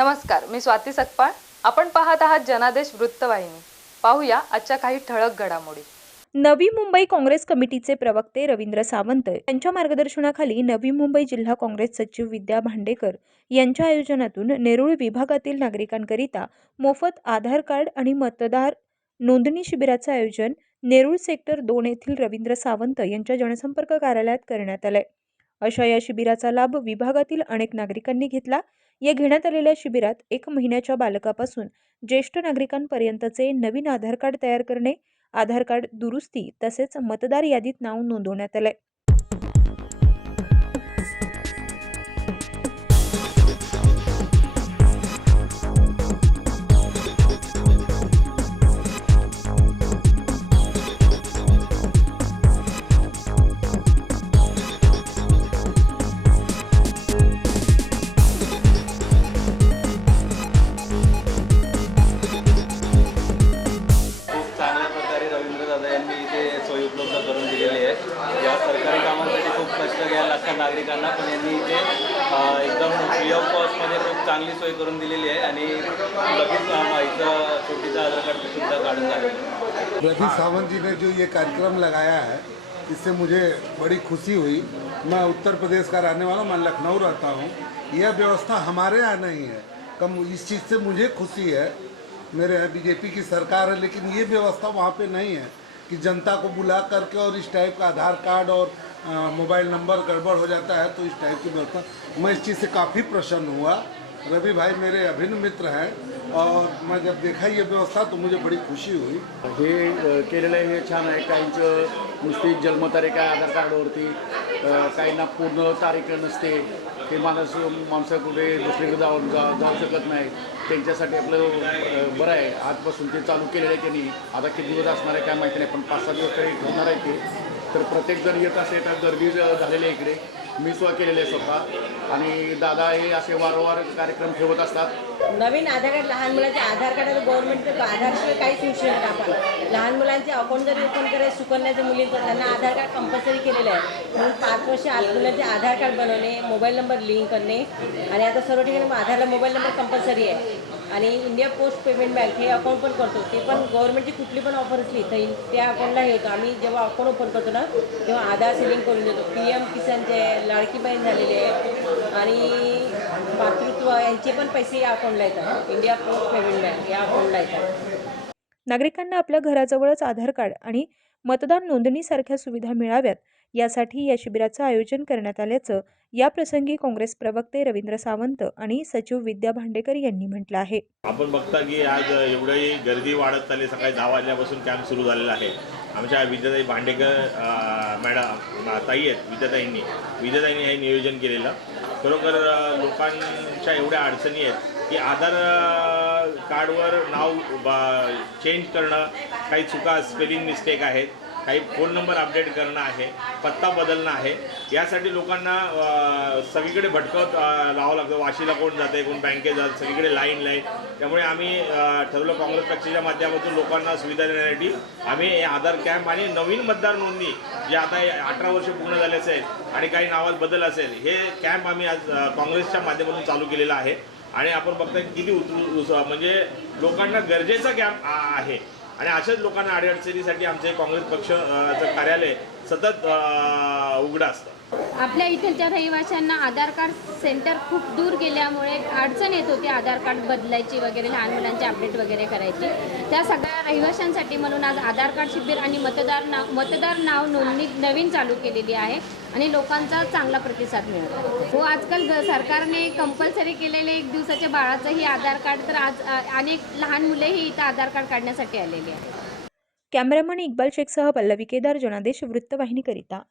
नमस्कार मी स्वाती सकपाळ. आपण पाहत आहात जनादेश वृत्तवाहिनी. पाहूया आजच्या काही ठळक घडामोडी. नवी मुंबई काँग्रेस कमिटीचे प्रवक्ते रवींद्र सावंत यांच्या मार्गदर्शनाखाली नवी मुंबई जिल्हा काँग्रेस सचिव विद्या भांडेकर यांच्या आयोजनातून नेरुळ विभागातील नागरिकांकरिता मोफत आधार कार्ड आणि मतदार नोंदणी शिबिराचं आयोजन नेरुळ सेक्टर दोन येथील रवींद्र सावंत यांच्या जनसंपर्क कार्यालयात करण्यात आलंय. अशा या शिबिराचा लाभ विभागातील अनेक नागरिकांनी घेतला या घेण्यात आलेल्या शिबिरात एक महिन्याच्या बालकापासून ज्येष्ठ नागरिकांपर्यंतचे नवीन आधार कार्ड तयार करणे आधार कार्ड दुरुस्ती तसेच मतदार यादीत नाव नोंदवण्यात आलंय. या सरकारी कामांसाठी खूप कष्ट घ्यायला लागतात नागरिकांना एकदम फ्री ऑफ़ कॉस्टमध्ये खूप चांगली सोय करून दिलेली आहे आधार कार्ड रवि सावंत जी ने जो ये कार्यक्रम लगाया है, इससे मुझे बड़ी खुशी हुई। मैं उत्तर प्रदेश का रहने वाला मैं लखनऊ रहता हूँ। यह व्यवस्था हमारे यहाँ नहीं है। कम, इस चीज़ से मुझे खुशी है। मेरे बीजेपी की सरकार है, लेकिन ये व्यवस्था वहाँ पे नहीं है। कि जनता को बुला करके और इस टाइप का आधार कार्ड और मोबाइल नंबर गड़बड़ हो जाता है तो इस टाइप की व्यवस्था। मैं इस चीज़ से काफ़ी प्रसन्न हुआ। रवि भाई मेरे अभिन्न मित्र हैं और मैं जब देखा ये व्यवस्था तो मुझे बड़ी खुशी हुई। हे केरला हे छान आहे नुसती जन्मतारीख आहे आधार कार्डवरती काहींना पूर्ण तारीख नसते. ते माणूस माणसं कुठे दुसरीकडे जाऊन जा जाऊ शकत नाही त्यांच्यासाठी आपलं बरं आहे. आजपासून ते चालू केलेलं आहे त्यांनी. आता किती दिवस असणार आहे काय माहिती नाही पण पाच सहा दिवस तरी होणार आहे ते. तर प्रत्येकजण येत असे तर गर्दी झालेले झालेली आहे इकडे. मी सुद्धा केलेले आहे स्वतः. आणि दादा हे असे वारंवार कार्यक्रम ठेवत असतात. नवीन आधार कार्ड लहान मुलांचे आधार कार्ड आता गव्हर्नमेंट आधारशिवाय काहीच येऊ शकत आपण लहान मुलांचे अकाउंट जरी ओपन करायचं सुकन्याच्या मुलींचं त्यांना आधार कार्ड कंपल्सरी केलेलं आहे. म्हणून पाच वर्ष आत मुलांचे आधार कार्ड बनवणे मोबाईल नंबर लिंक करणे. आणि आता सर्व ठिकाणी मग आधारला मोबाईल नंबर कंपल्सरी आहे. आणि इंडिया पोस्ट पेमेंट बँक हे अकाउंट पण करतो. ते पण गव्हर्नमेंटची कुठली पण ऑफर असली तर त्या अकाउंटला हे होतं. आम्ही जेव्हा अकाउंट ओपन करतो ना तेव्हा आधार लिंक करून देतो. पी एम किसानचे लाडकी बहीण झालेली आहे आणि मातृत्व यांचे पण पैसे या अकाउंटला येतात. इंडिया पोस्ट पेमेंट बँक या अकाउंटला येतात. नागरिकांना आपल्या घराजवळच आधार कार्ड आणि मतदार नोंदणीसारख्या सुविधा मिळाव्यात. यासाठी या शिबिराचं आयोजन करण्यात आल्याचं याप्रसंगी काँग्रेस प्रवक्ते रवींद्र सावंत आणि सचिव विद्या भांडेकर यांनी म्हटलं आहे. आपण बघता की आज एवढी गर्दी वाढत चालली सकाळी दहा वाजल्यापासून कॅम्प सुरू झालेला आहे. आमच्या विद्याताई भांडेकर मॅडम ताई आहेत विद्याताईंनी. विद्याताईंनी हे नियोजन केलेलं. खरोखर लोकांच्या एवढ्या अडचणी आहेत की आधार कार्डवर नाव बा- चेंज करणं काही चुका स्पेलिंग मिस्टेक आहेत काही फोन नंबर अपडेट करणं आहे पत्ता बदलणं आहे यासाठी लोकांना सगळीकडे भटकत राहावं लागतं. वाशीला कोण जाते कोण बँकेत जात सगळीकडे लाईन लाईन त्यामुळे आम्ही ठरवलं काँग्रेस पक्षाच्या माध्यमातून लोकांना सुविधा देण्यासाठी आम्ही आधार कॅम्प आणि नवीन मतदार नोंदणी जे आता अठरा वर्ष पूर्ण झाले असेल आणि काही नावात बदल असेल हे कॅम्प आम्ही आज काँग्रेसच्या माध्यमातून चालू केलेलं आहे. आणि आपण बघताय किती उतरू म्हणजे लोकांना गरजेचा गॅप आहे. आणि अशाच लोकांना अडीअडचणीसाठी आमचे काँग्रेस पक्षाचं कार्यालय सतत उघडं असतं. आपल्या इथलच्या रहिवाशांना आधार कार्ड सेंटर खूप दूर गेल्यामुळे अडचण येत होती आधार कार्ड बदलायची वगैरे लहान मुलांची अपडेट वगैरे करायची. त्या सगळ्या रहिवाशांसाठी म्हणून आज आधार कार्ड शिबिर आणि मतदार नाव मतदार नाव नोंदणी नवीन चालू केलेली आहे आणि लोकांचा चांगला प्रतिसाद मिळतो हो आजकाल सरकारने कंपल्सरी केलेले एक दिवसाच्या बाळाचंही आधार कार्ड तर आज अनेक लहान मुलेही इथं आधार कार्ड काढण्यासाठी आलेली आहे कॅमेरामन इक्बाल शेखसह पल्लवी केदार जनादेश वृत्तवाहिनीकरिता